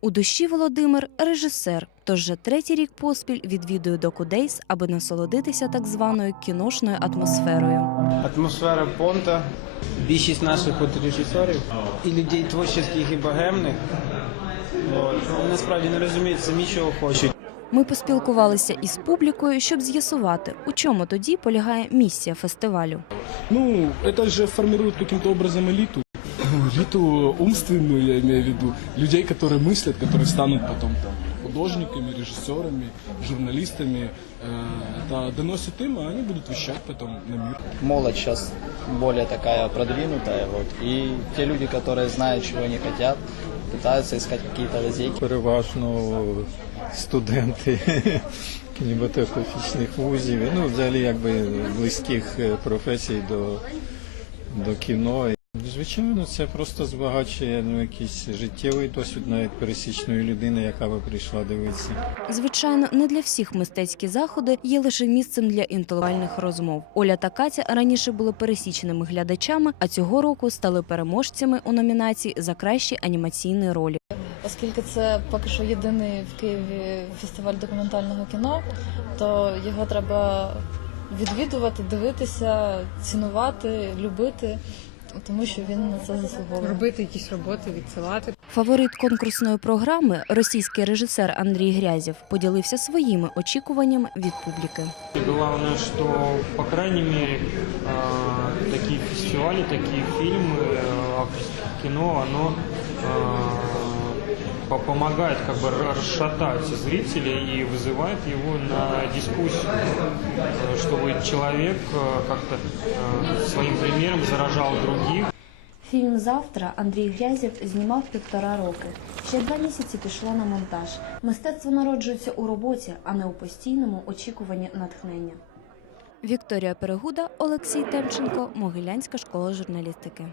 У душі Володимир режисер. Тож вже третій рік поспіль відвідує Докудейс, аби насолодитися так званою кіношною атмосферою. Атмосфера понта. Більшість наших от режисерів і людей творчих і богемних. Вони насправді не розуміють самі, чого хочуть. Ми поспілкувалися із публікою, щоб з'ясувати, у чому тоді полягає місія фестивалю. Ну, это же формирует каким-то образом элиту. Элиту умственную, я имею в виду. Людей, которые мыслят, которые станут потом там художниками, режиссерами, журналистами. Э, Это доносит им, а они будут вещать потом на мир. молодь сейчас более такая продвинутая, вот, и те люди, которые знают, чего они хотят, пытаются искать какие-то лазейки. переважно студенти кінематографічних вузів, ну взагалі якби близьких е, професій до, до кіно. Звичайно, це просто збагачує ну, якийсь життєвий досвід навіть пересічної людини, яка би прийшла дивитися. Звичайно, не для всіх мистецькі заходи є лише місцем для інтелектуальних розмов. Оля та Катя раніше були пересічними глядачами, а цього року стали переможцями у номінації за кращі анімаційні ролі. Оскільки це поки що єдиний в Києві фестиваль документального кіно, то його треба відвідувати, дивитися, цінувати, любити, тому що він на це заслуговує. робити якісь роботи, відсилати. Фаворит конкурсної програми, російський режисер Андрій Грязєв, поділився своїми очікуваннями від публіки. Главное, что, по крайней мере, э, такие фестивали, такие фильмы, э, помогает как бы расшатать зрителя и вызывает его на дискуссию, э, чтобы человек э, как-то э, своим примером заражал других. Фільм завтра Андрій Грязєв знімав півтора роки. Ще два місяці пішло на монтаж. Мистецтво народжується у роботі, а не у постійному очікуванні натхнення. Вікторія Перегуда, Олексій Темченко, Могилянська школа журналістики.